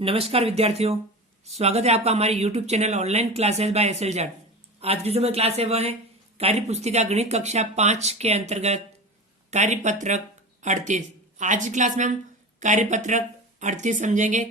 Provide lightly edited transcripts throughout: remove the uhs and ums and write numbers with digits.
नमस्कार विद्यार्थियों, स्वागत है आपका हमारे YouTube channel online classes by S L Jat. आज की जो मैं क्लास है वह है कार्य पुस्तिका गणित कक्षा 5 के अंतर्गत कार्यपत्रक 38। आज की क्लास में हम कार्यपत्रक 38 समझेंगे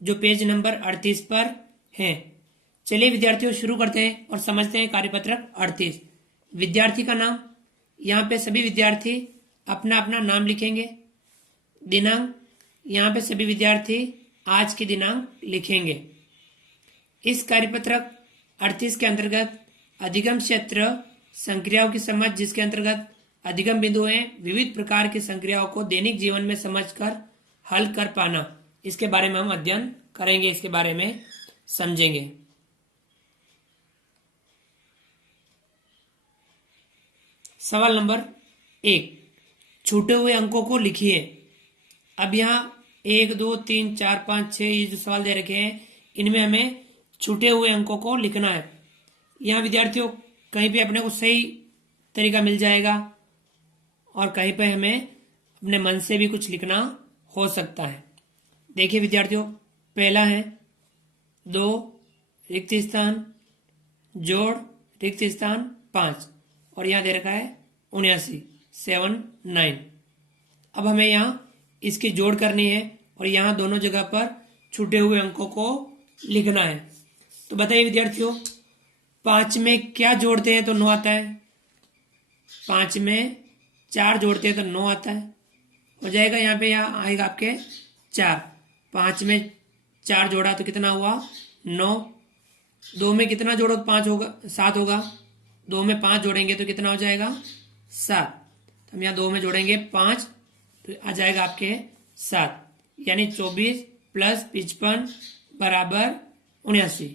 जो पेज नंबर 38 पर है। चलिए विद्यार्थियों शुरू करते हैं और समझते हैं कार्यपत्रक 38। विद्यार्थी का नाम, यहाँ पे सभी विद्यार्थी अपना अपना नाम लिखेंगे। दिनांक, यहाँ पे सभी विद्यार्थी आज की दिनांक लिखेंगे। इस कार्यपत्रक 38 के अंतर्गत अधिगम क्षेत्र संक्रियाओं की समझ, जिसके अंतर्गत अधिगम बिंदु हैं, विविध प्रकार की संक्रियाओं को दैनिक जीवन में समझकर हल कर पाना, इसके बारे में हम अध्ययन करेंगे, इसके बारे में समझेंगे। सवाल नंबर 1, छूटे हुए अंकों को लिखिए। अब यहाँ 1, 2, 3, 4, 5, 6 ये जो सवाल दे रखे हैं, इनमें हमें छूटे हुए अंकों को लिखना है। यहाँ विद्यार्थियों कहीं पे अपने को सही तरीका मिल जाएगा और कहीं पे हमें अपने मन से भी कुछ लिखना हो सकता है। देखिए विद्यार्थियों, पहला है 2 रिक्त स्थान जोड़ रिक्त स्थान 5 और यहाँ दे रखा है 79 7 9। अब हमें यहाँ इसकी जोड़ करनी है और यहाँ दोनों जगह पर छूटे हुए अंकों को लिखना है। तो बताइए विद्यार्थियों, 5 में क्या जोड़ते हैं तो 9 आता है, 5 में 4 जोड़ते हैं तो 9 आता है, हो जाएगा। यहाँ पे यहाँ आएगा आपके 4, 5 में 4 जोड़ा तो कितना हुआ 9। 2 में कितना जोड़ो 5 होगा 7 होगा, 2 में 5 जोड़ेंगे तो कितना हो जाएगा 7। हम यहाँ 2 में जोड़ेंगे 5 तो आ जाएगा आपके 7, यानी 24 प्लस 55 बराबर 79।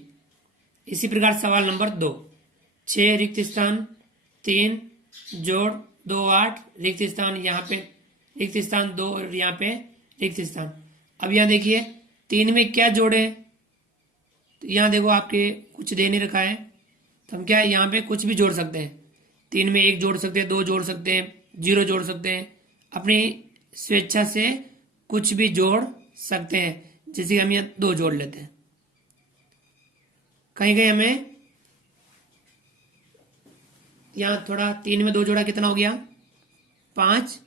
इसी प्रकार सवाल नंबर 2, 6 रिक्त स्थान 3 जोड़ 2 8 रिक्त स्थान, यहाँ पे रिक्त स्थान 2 और यहाँ पे रिक्त स्थान। अब यहाँ देखिए 3 में क्या जोड़े, तो यहाँ देखो आपके कुछ दे नहीं रखा है, तो हम क्या है यहाँ पे कुछ भी जोड़ सकते हैं। 3 में 1 जोड़ सकते हैं, 2 जोड़ सकते हैं, 0 जोड़ सकते हैं, अपनी स्वेच्छा से कुछ भी जोड़ सकते हैं। जैसे कि हम यहाँ 2 जोड़ लेते हैं, कहीं कहीं हमें यहाँ थोड़ा 3 में 2 जोड़ा कितना हो गया 5।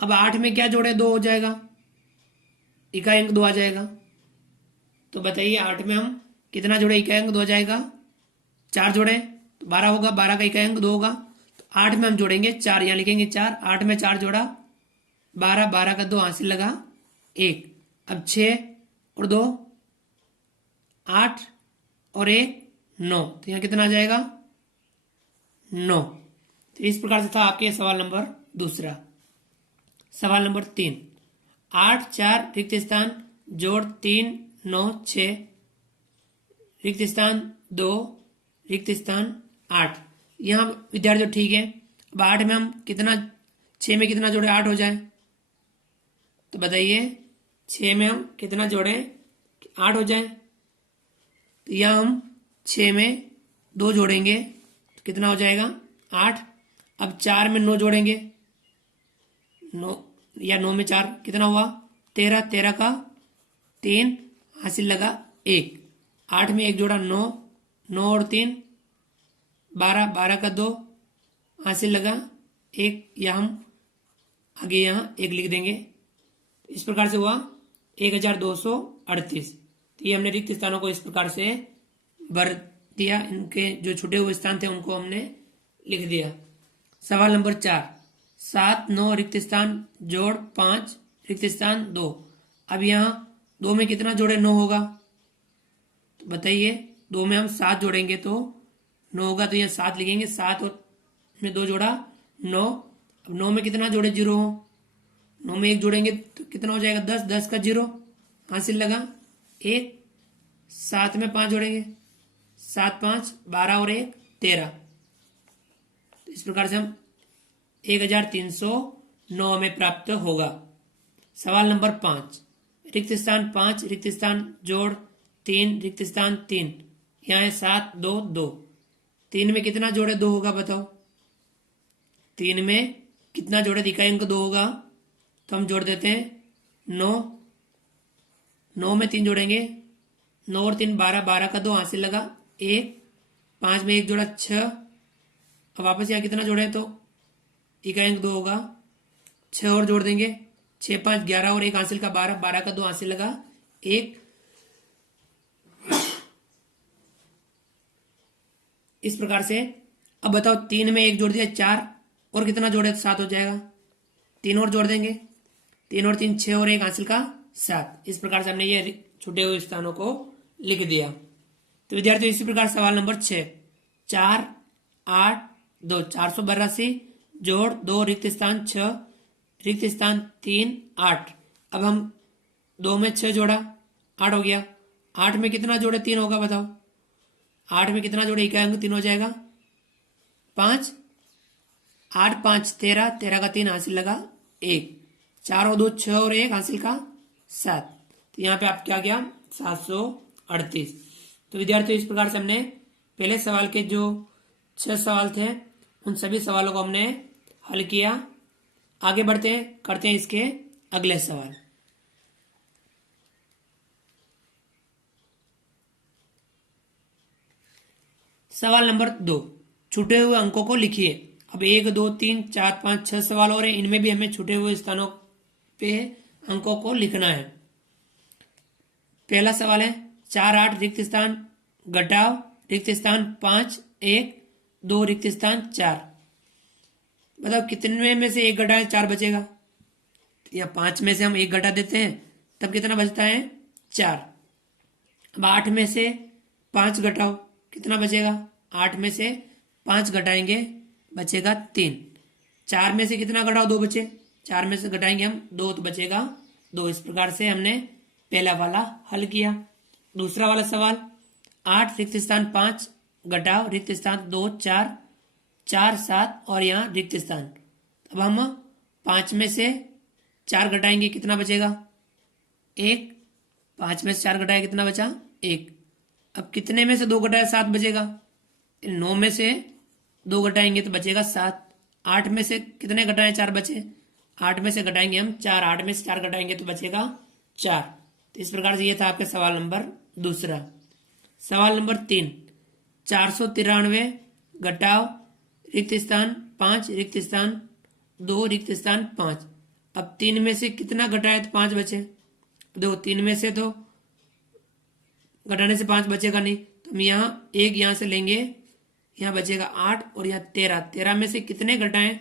अब 8 में क्या जोड़े 2 हो जाएगा, इकाई अंक 2 आ जाएगा। तो बताइए 8 में हम कितना जोड़े, इकाई अंक 2 आ जाएगा। 4 जोड़े तो 12 होगा, 12 का इकाई अंक 2 होगा, तो 8 में हम जोड़ेंगे 4, यहाँ लिखेंगे 4। 8 में 4 जोड़ा 12, 12 का 2 हासिल लगा 1। अब 6 और 2 8 और 1 9, तो यहाँ कितना आ जाएगा 9। तो इस प्रकार से था आपके सवाल नंबर दूसरा। सवाल नंबर 3, 8 4 रिक्त स्थान जोड़ 3 9 6 रिक्त स्थान 2 रिक्त स्थान 8। यहाँ विद्यार्थियों ठीक है। अब 8 में हम कितना, 6 में कितना जोड़े 8 हो जाए, तो बताइए 6 में हम कितना जोड़े 8 हो जाए। तो यहाँ हम 6 में 2 जोड़ेंगे तो कितना हो जाएगा 8। अब 4 में 9 जोड़ेंगे 9, या 9 में 4 कितना हुआ 13, 13 का 3 हासिल लगा 1। 8 में 1 जोड़ा 9, 9 और 3 12, 12 का 2 हासिल लगा 1, या हम आगे यहाँ 1 लिख देंगे। इस प्रकार से हुआ 1238। तो ये हमने रिक्त स्थानों को इस प्रकार से भर दिया, इनके जो छूटे हुए स्थान थे उनको हमने लिख दिया। सवाल नंबर 4, 7 9 रिक्त स्थान जोड़ 5 रिक्त स्थान 2। अब यहाँ 2 में कितना जोड़े 9 होगा, तो बताइए 2 में हम 7 जोड़ेंगे तो 9 होगा, तो यहाँ 7 लिखेंगे। 7 और में 2 जोड़ा 9। अब 9 में कितना जोड़े 0 हो, 9 में 1 जोड़ेंगे तो कितना हो जाएगा 10, 10 का 0 हासिल लगा 1। 7 में 5 जोड़ेंगे 7 5 12 और 1 13। तो इस प्रकार से हम 1309 में प्राप्त होगा। सवाल नंबर 5, रिक्त स्थान 5 रिक्त स्थान जोड़ 3 रिक्त स्थान 3, यहाँ है 7 2 2। 3 में कितना जोड़े 2 होगा बताओ, 3 में कितना जोड़े इकाई अंक 2 होगा, तो हम जोड़ देते हैं 9। 9 में 3 जोड़ेंगे, 9 और 3 12, 12 का 2 हासिल लगा 1, 5 में 1 जोड़ा 6। अब वापस यहाँ कितना जोड़े तो इकाई अंक 2 होगा, 6 और जोड़ देंगे, 6 5 11 और 1 हासिल का 12, 12 का 2 हासिल लगा 1। इस प्रकार से अब बताओ 3 में 1 जोड़ दिया 4 और कितना जोड़े तो 7 हो जाएगा, 3 और जोड़ देंगे, 3 और 3 6 और 1 हासिल का 7। इस प्रकार से हमने ये छूटे हुए स्थानों को लिख दिया। तो विद्यार्थियों इसी प्रकार सवाल नंबर 6, 4 8 2 482 जोड़ 2 रिक्त स्थान 6 रिक्त स्थान 3 8। अब हम 2 में 6 जोड़ा 8 हो गया, 8 में कितना जोड़े 3 होगा बताओ, 8 में कितना जोड़े इकाई अंक 3 हो जाएगा 5, 8 5 13, 13 का 3 हासिल लगा 1, 4 और 2 6 और 1 हासिल का 7। तो यहाँ पे आप क्या गया 738। तो विद्यार्थियों इस प्रकार से हमने पहले सवाल के जो 6 सवाल थे उन सभी सवालों को हमने हल किया। आगे बढ़ते हैं, करते हैं इसके अगले सवाल। सवाल नंबर 2, छूटे हुए अंकों को लिखिए। अब 1 2 3 4 5 6 सवाल और हैं, इनमें भी हमें छूटे हुए स्थानों पे अंकों को लिखना है। पहला सवाल है 4 8 रिक्त स्थान घटाओ रिक्त स्थान 5 1 2 रिक्त स्थान 4। बताओ कितने में से 1 घटाए 4 बचेगा, या 5 में से हम 1 घटा देते हैं तब कितना बचता है 4। अब 8 में से 5 घटाओ कितना बचेगा, 8 में से 5 घटाएंगे बचेगा 3। 4 में से कितना घटाओ 2 बचे, 4 में से घटाएंगे हम 2 तो बचेगा 2। इस प्रकार से हमने पहला वाला हल किया। दूसरा वाला सवाल 8 रिक्त स्थान 5 घटाओ रिक्त स्थान 2 4 4 7 और यहाँ रिक्त स्थान। अब हम 5 में से 4 घटाएंगे कितना बचेगा 1, 5 में से 4 घटाए कितना बचा 1। अब कितने में से 2 घटाए 7 बचेगा, 9 में से 2 घटाएंगे तो बचेगा 7। 8 में से कितने घटाए 4 बचे, 8 में से घटाएंगे हम 4, 8 में से 4 घटाएंगे तो बचेगा 4। तो इस प्रकार से ये था आपका सवाल नंबर दूसरा। सवाल नंबर 3, 493 घटाओ रिक्त स्थान 5 रिक्त स्थान 2 रिक्त स्थान 5। अब 3 में से कितना घटाए तो 5 बचे, देखो 3 में से तो घटाने से 5 बचेगा नहीं, तो हम यहाँ 1 यहाँ से लेंगे, यहाँ बचेगा 8 और यहाँ 13। 13 में से कितने घटाएं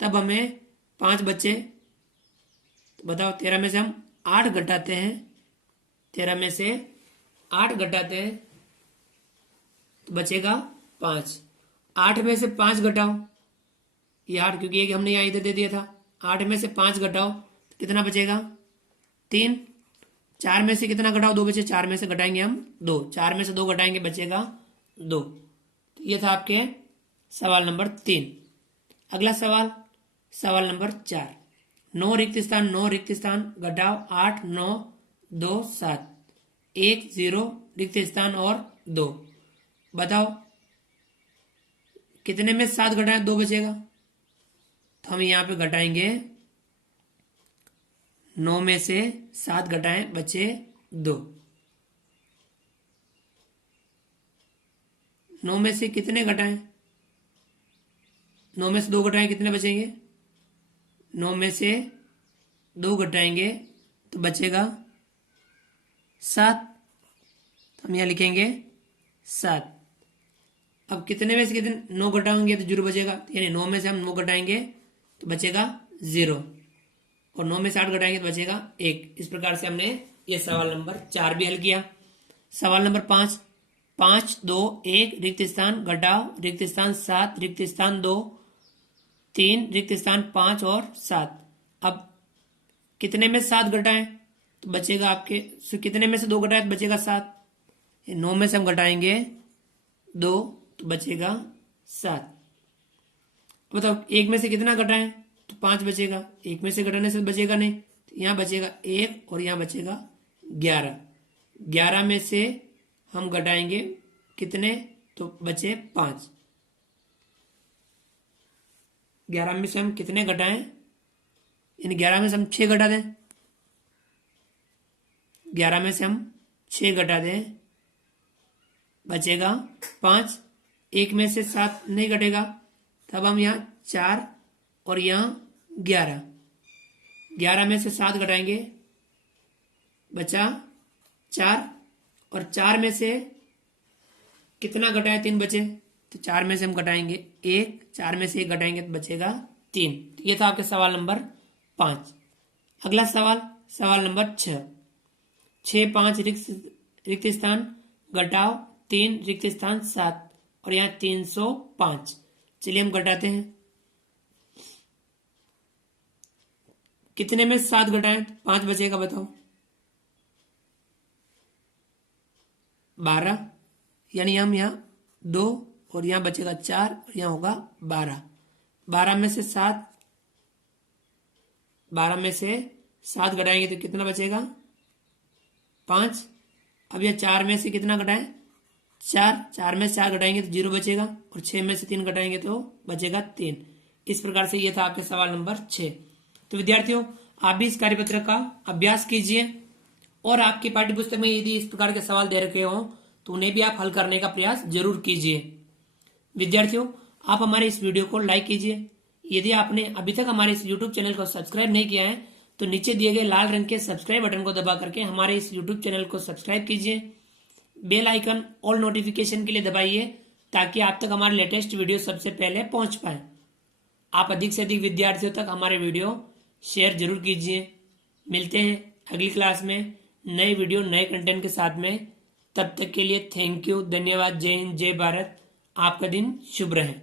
तब हमें 5 बचे, तो बताओ 13 में से हम 8 घटाते हैं, 13 में से 8 घटाते हैं तो बचेगा 5। 8 में से 5 घटाओ, ये 8 क्योंकि एक हमने यहाँ इधर दे दिया था, 8 में से 5 घटाओ तो कितना बचेगा 3। 4 में से कितना घटाओ 2 बचे, 4 में से घटाएंगे हम 2, 4 में से 2 घटाएंगे बचेगा 2। तो ये था आपके सवाल नंबर 3। अगला सवाल सवाल नंबर 4, 9 रिक्त स्थान 9 रिक्त स्थान घटाओ 8 9 2 7 1 0 रिक्त स्थान और 2। बताओ कितने में 7 घटाए 2 बचेगा, तो हम यहाँ पे घटाएंगे 9 में से 7 घटाएं बचे 2। 9 में से कितने घटाएं, 9 में से 2 घटाएं कितने बचेंगे, 9 में से 2 घटाएंगे तो बचेगा 7। तो हम यहाँ लिखेंगे 7। अब कितने में से कितने 9 घटाएंगे तो 0 बचेगा, यानी 9 में से हम 9 घटाएंगे तो बचेगा 0 और 9 में से 8 घटाएंगे तो बचेगा 1। इस प्रकार से हमने ये सवाल नंबर 4 भी हल किया। सवाल नंबर 5, 5 2 1 रिक्त स्थान घटाओ रिक्त स्थान 7 रिक्त स्थान 2 3 रिक्त स्थान 5 और 7। अब कितने में 7 घटाएं तो बचेगा आपके, कितने में से 2 घटाए तो बचेगा 7। 9 में से हम घटाएंगे 2 तो बचेगा 7। बताओ 1 में से कितना घटाएं तो 5 बचेगा, 1 में से घटाने से बचेगा नहीं, तो यहाँ बचेगा 1 और यहाँ बचेगा 11। 11 में से हम घटाएंगे कितने तो बचे 5। 11 में से हम कितने घटाएं, यानी 11 में से हम 6 घटा दें, 11 में से हम 6 घटा दें, बचेगा 5। 1 में से 7 नहीं घटेगा, तब हम यहाँ 4 और यहाँ 11। 11 में से 7 घटाएंगे, बचा 4। और 4 में से कितना घटाए, 3 बचे, तो 4 में से हम घटाएंगे 1, 4 में से 1 घटाएंगे तो बचेगा 3। ये था आपके सवाल नंबर 5। अगला सवाल, सवाल नंबर 6। 6 5 रिक्त स्थान घटाओ 3 रिक्त स्थान 7 और यहाँ 305। चलिए हम घटाते हैं। कितने में 7 घटाएं, 5 बचेगा, बताओ। 12, यानी हम यहाँ 2 और यहाँ बचेगा 4 और यहाँ होगा 12। 12 में से 7 घटाएंगे तो कितना बचेगा, 5। अब यह 4 में से कितना घटाएं, 4 में से 4 घटाएंगे तो 0 बचेगा और 6 में से 3 घटाएंगे तो बचेगा 3। इस प्रकार से यह था आपके सवाल नंबर 6। तो विद्यार्थियों, आप भी इस कार्यपत्र का अभ्यास कीजिए और आपकी पाठ्य पुस्तक में यदि इस प्रकार के सवाल दे रखे हों तो उन्हें भी आप हल करने का प्रयास जरूर कीजिए। विद्यार्थियों, आप हमारे इस वीडियो को लाइक कीजिए। यदि आपने अभी तक हमारे इस यूट्यूब चैनल को सब्सक्राइब नहीं किया है तो नीचे दिए गए लाल रंग के सब्सक्राइब बटन को दबा करके हमारे इस यूट्यूब चैनल को सब्सक्राइब कीजिए। बेल आइकन ऑल नोटिफिकेशन के लिए दबाइए ताकि आप तक हमारे लेटेस्ट वीडियो सबसे पहले पहुंच पाए। आप अधिक से अधिक विद्यार्थियों तक हमारे वीडियो शेयर जरूर कीजिए। मिलते हैं अगली क्लास में नए वीडियो नए कंटेंट के साथ में। तब तक के लिए थैंक यू, धन्यवाद। जय हिंद, जय भारत। आपका दिन शुभ रहे।